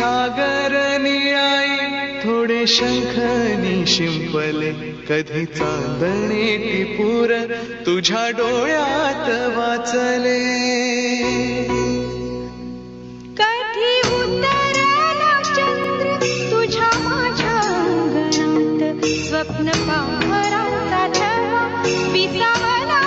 सागर निळाई थोडे शंखनी शिंपले कधी चांदणे ती पूर तुझ्या डोळ्यात वाचले कधी उतरला चंद्र तुझ्या माझ्या अंगणात स्वप्न पाहराचा छवा विसावला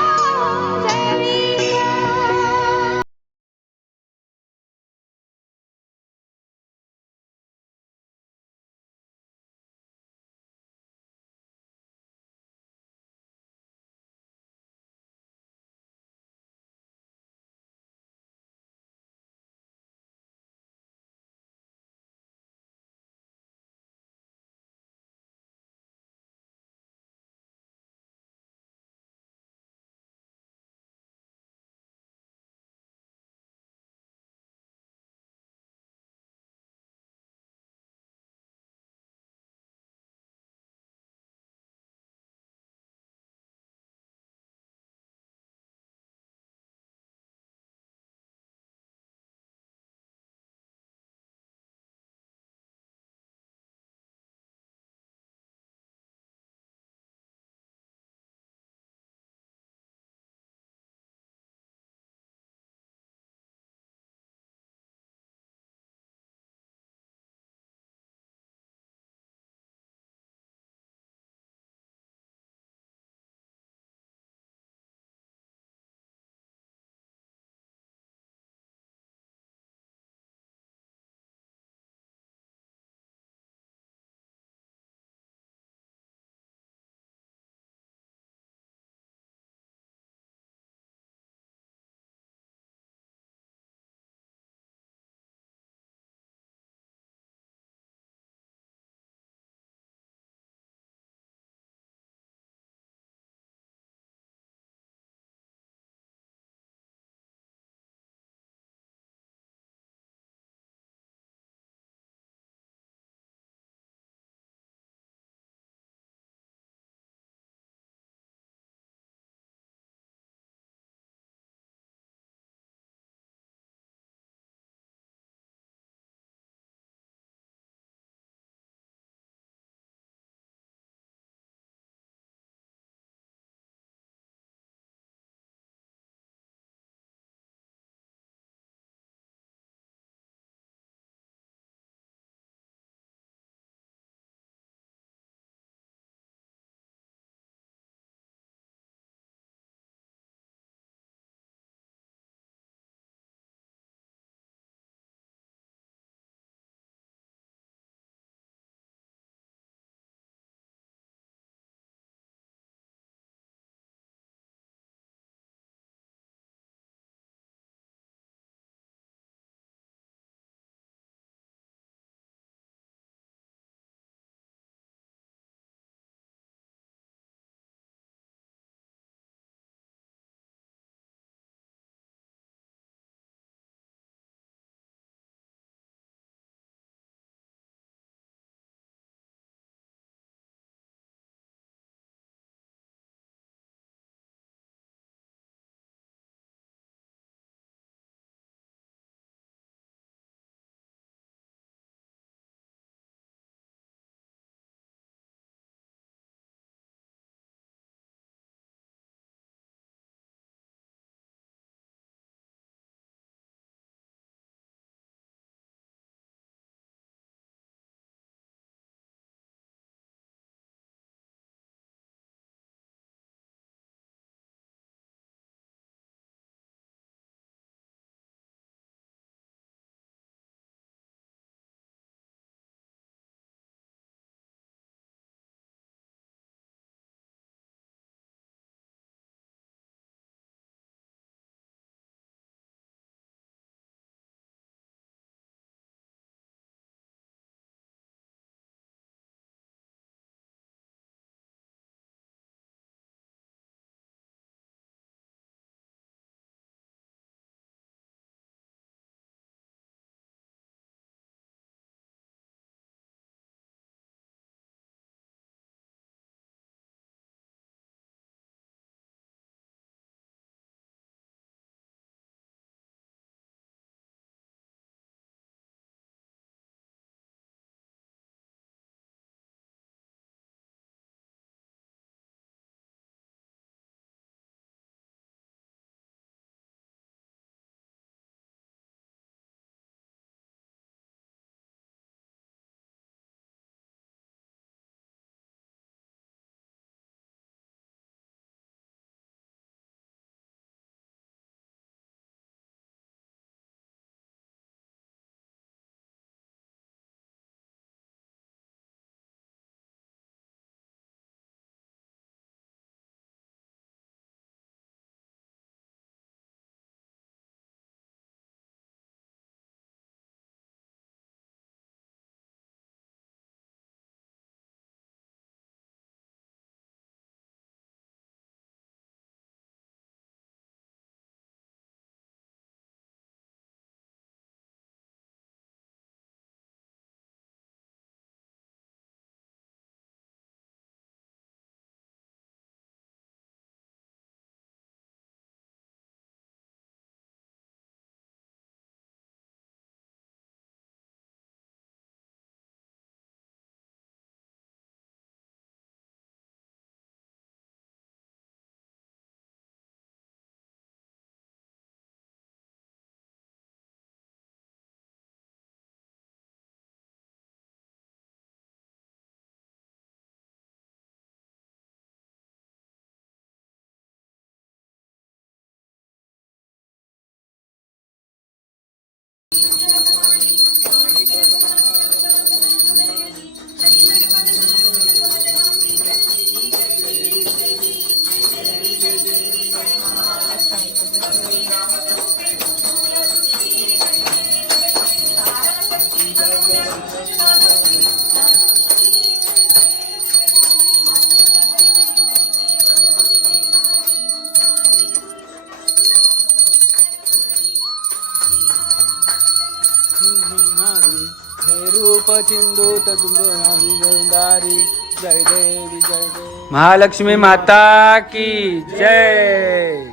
हे रूप चिंदूत तुम्ही गंगारी जय देवी जय देवी महालक्ष्मी माता की जय.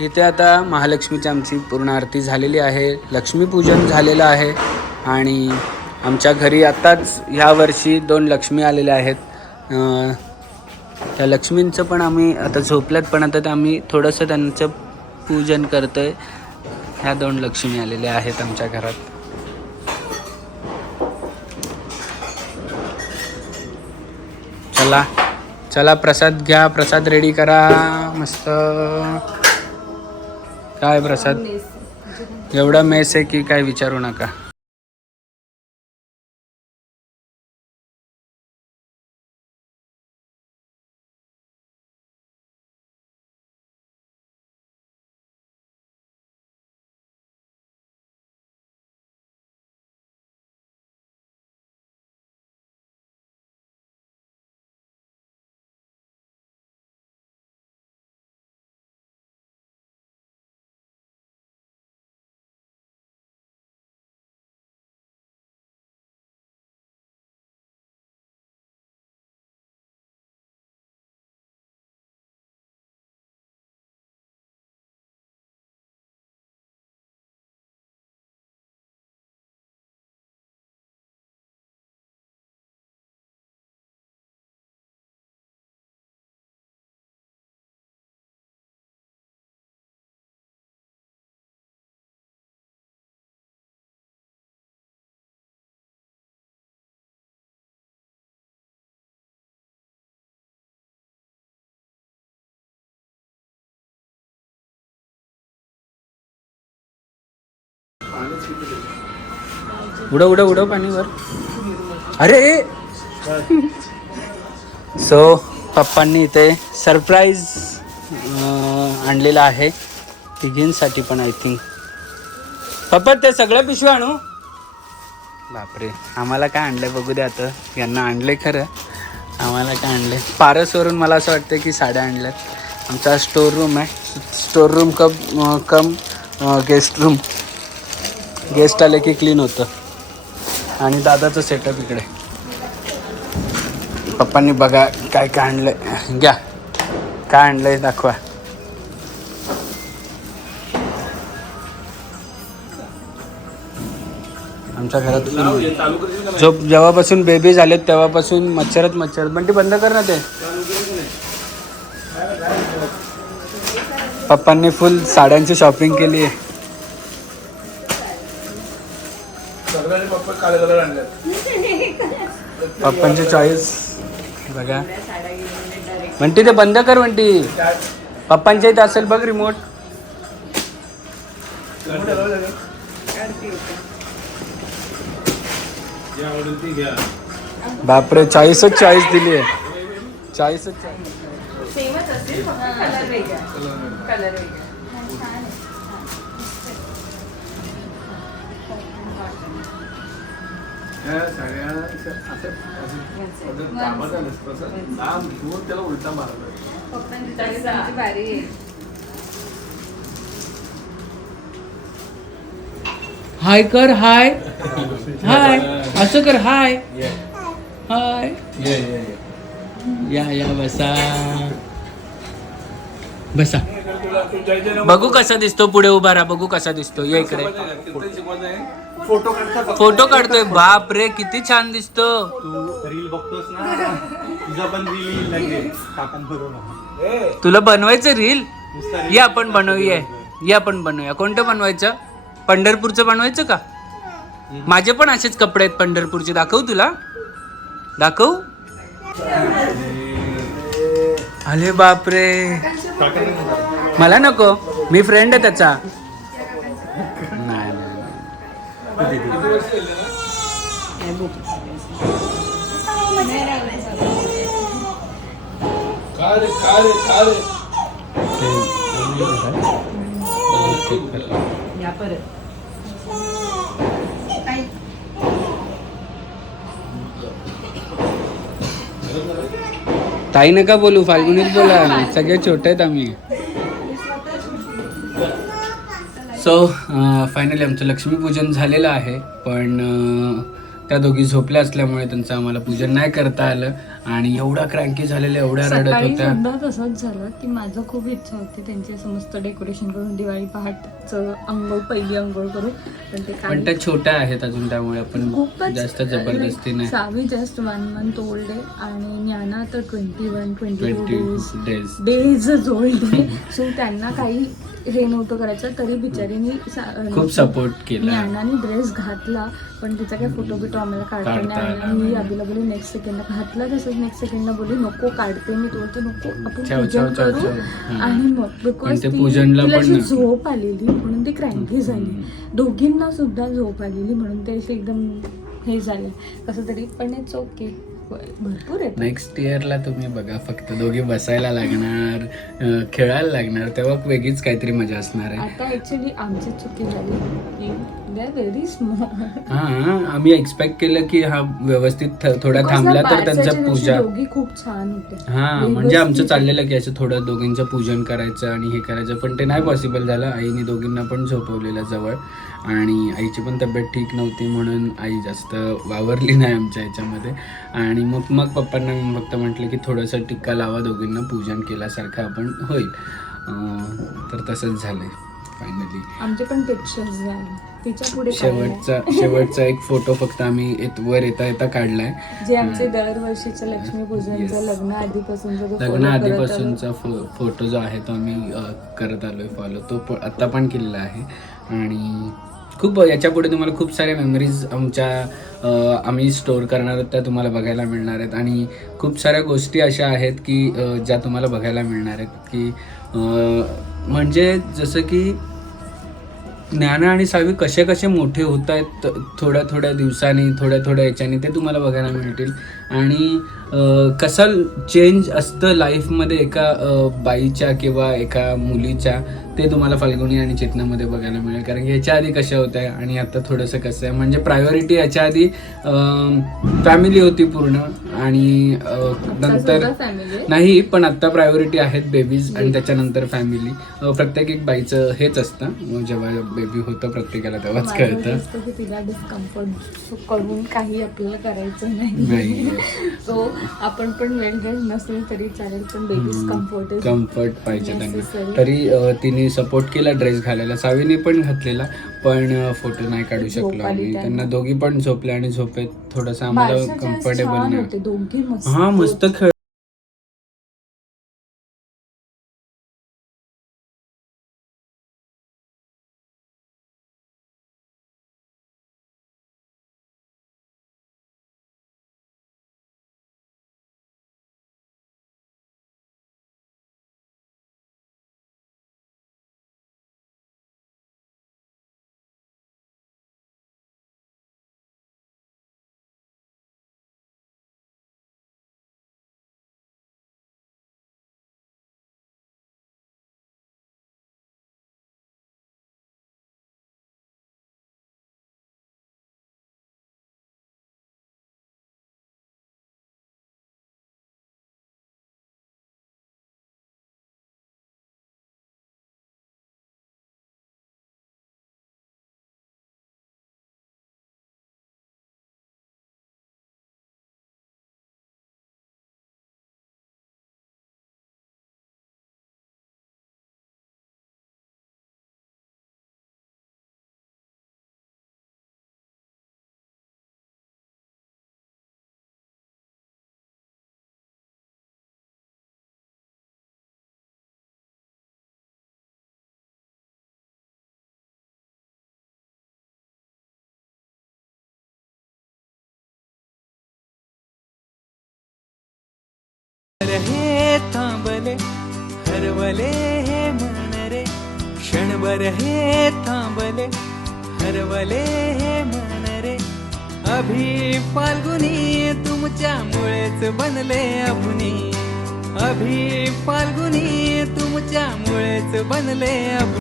इथे आता महालक्ष्मीची आमची पूर्ण आरती झालेली आहे, लक्ष्मीपूजन झालेलं आहे आणि आमच्या घरी आत्ताच ह्या वर्षी 2 लक्ष्मी आलेल्या आहेत. त्या लक्ष्मींचं पण आम्ही आता झोपल्यात, पण आता आम्ही थोडंसं त्यांचं पूजन करतोय. ह्या 2 लक्ष्मी आलेल्या आहेत आमच्या घरात. चला चला प्रसाद घ्या, प्रसाद रेडी करा मस्त. काय प्रसाद एवढा मेस आहे की काय विचारू नका. उडव उडव उडव पाणीवर. अरे सो पप्पांनी इथे सरप्राईज आणलेला आहे तिघींसाठी पण. आय थिंक पप्पा ते सगळ्या पिशव्या आणू. बापरे आम्हाला काय आणलंय बघू दे आता. यांना आणले खरं, आम्हाला काय आणले. पारसवरून मला असं वाटतं की साड्या आणल्यात. आमचा स्टोर रूम आहे, store room cum guest room. Guest आले की क्लीन होतं. आणि दादाचं सेटअप इकडे. पप्पांनी बघा काय काय आणलंय. घ्या काय आणलंय दाखवा. आमच्या घरात जो जेव्हापासून बेबी झालेत तेव्हापासून मच्छर पण ते बंद कर ना. ते पप्पांनी फुल साड्यांची शॉपिंग केली आहे. पप्पांची चॉईस बघा. म्हणते ते बंद कर म्हणती. पप्पांच्या इथे असेल बघ रिमोट. बापरे चॉईसच चॉईस दिली आहे. चॉईसच उलटा मारला. हाय कर. हाय हाय असं कर. हाय हाय या बसा बसा. बघू कसा दिसतो पुढे उभा राहा. बघू कसा दिसतो. या इकडे फोटो काढतोय. बाप रे किती छान दिसतो. रील बघतोस ना, तुझा पण रील लागेल काकांबरोबर. तुला बनवायचं रील. या आपण बनवूया. या आपण बनवूया. कोणतं बनवायचं. पंढरपूरचं बनवायचं का. माझे पण असेच कपडे आहेत पंढरपूरचे. दाखवू तुला. दाखवू. अरे बापरे मला नको. मी फ्रेंड आहे त्याचा. नाही ताई नका बोलू. फाल्गुनीत बोला. सगळे छोटे आहेत आम्ही. सो फायनली आमचं लक्ष्मीपूजन झालेलं आहे, पण त्या दोघी झोपल्या असल्यामुळे त्यांचं आम्हाला पूजन नाही करता आलं आणि एवढा क्रँकी झालेल्या, एवढ्या रडत सकाळी होत्या. सुद्धा तसंच झालं की माझं खूप इच्छा होती त्यांचे समस्त डेकोरेशन करून दिवाळी पहाटचं अंघोळ, पहिली अंघोळ करू, पण ते पण त्या छोट्या आहेत अजून, त्यामुळे आपण खूपच जास्त जबरदस्ती नाही. सावी जस्ट 1 month ओल्ड आहे आणि ज्ञाना तर 21-22 डेज डेज ओल्ड आहे. सो त्यांना काही हे नव्हतं करायचं, तरी बिचारीने खूप सपोर्ट केला. ज्ञानाने ड्रेस घातला, पण तिचा काही फोटो बिटो आम्हाला काढता नाही आला. मी आधीला बोलली नेक्स्ट सेकंडला घातला, तसंच नेक्स्ट सेकंडला बोलली नको काढते मी. तो नको, आपण छाव, पूजन छाव, छाव, करू. छाव. हां. आणि मग पण बिकॉज ते पूजनला तिला पण अशी ना. झोप आलेली म्हणून ती क्रँकी झाली. दोघींना सुद्धा झोप आलेली म्हणून ते असे एकदम हे झाले कसं तरी. पण इट्स ओके, भरपूर आहे. नेक्स्ट इयरला तुम्ही बघा, फक्त दोघी बसायला लागणार, खेळायला लागणार, तेव्हा वेगळीच काहीतरी मजा असणार आहे. आता ऍक्च्युली आमची चुकी झाली की दे आर व्हेरी स्मॉल. हा, आम्ही एक्सपेक्ट केलं की हा व्यवस्थित थोडा थांबला तर त्यांचं पूजा. दोघी खूप छान होते. हा, म्हणजे आमचं चाललेलं की असं थोडं दोघींचं पूजन करायचं आणि हे करायचं, पण ते नाही पॉसिबल झालं. आईने दोघींना पण झोपवलेलं जवळ आणि आईची पण तब्येत ठीक नव्हती म्हणून आई जास्त वावरली नाही आमच्या ह्याच्यामध्ये. आणि मग पप्पांना मी फक्त म्हटलं की थोडंसं टिक्का लावा, दोघींना पूजन केल्यासारखं आपण होईल. तर तसंच झालंय फायनली. आमचे पण पिक्चर्स झाले. तिच्या पुढे शेवटचा एक फोटो फक्त आम्ही वर येता काढलाय, जे आमचे दरवर्षीचं लक्ष्मीपूजनचं लग्न आधीपासूनचा फोटो जो आहे तो आम्ही करत आलोय फॉलो. तो आता पण केलेला आहे आणि खूप याच्या पुढे तुम्हाला खूप साऱ्या मेमरीज आम्ही स्टोअर करणार आहोत, त्या तुम्हाला बघायला मिळणार आहेत. आणि खूप साऱ्या गोष्टी अशा आहेत की ज्या तुम्हाला बघायला मिळणार आहेत की म्हणजे जसं की ज्ञाना आणि सावी कसे मोठे होत आहेत थोड्या दिवसांनी, थोड्या याच्याने, ते तुम्हाला बघायला मिळतील. आणि कसं चेंज असतं लाईफमध्ये एका बाईच्या किंवा एका मुलीच्या, ते तुम्हाला फाल्गुनी आणि चेतनामध्ये बघायला मिळेल. कारण की याच्या आधी कशा होत्या आणि आता थोडंसं कसं आहे, म्हणजे प्रायोरिटी याच्या आधी फॅमिली होती पूर्ण आणि नंतर नाही, पण आता प्रायोरिटी आहेत बेबीज आणि त्याच्यानंतर फॅमिली. प्रत्येक एक बाईचं हेच असतं, जेव्हा बेबी होतं प्रत्येकाला तेव्हाच कळतं की तिला डिस्कम्फर्ट करून काही आपल्याला करायचं नाही. सो आपण पण वेगवेगळे नसेल तरी चालेल, पण बेबीज कम्फर्ट पाहिजे त्यांना. तरी तिने सपोर्ट केला ड्रेस घालायला, सावीने पण घातलेला, पण फोटो नाही काढू शकलो आम्ही. त्यांना दोघी पण झोपल्या आणि झोपेत थोडंसं आम्हाला कम्फर्टेबल नाही. हा, मस्त खेळ. हे थांबले हरवले हे मन रे, क्षणभर हे थांबले हरवले हे मन रे. अभि फाल्गुनी तुमच्यामुळेच बनले अभुनी, अभि फाल्गुनी तुमच्यामुळेच बनले अभुनी.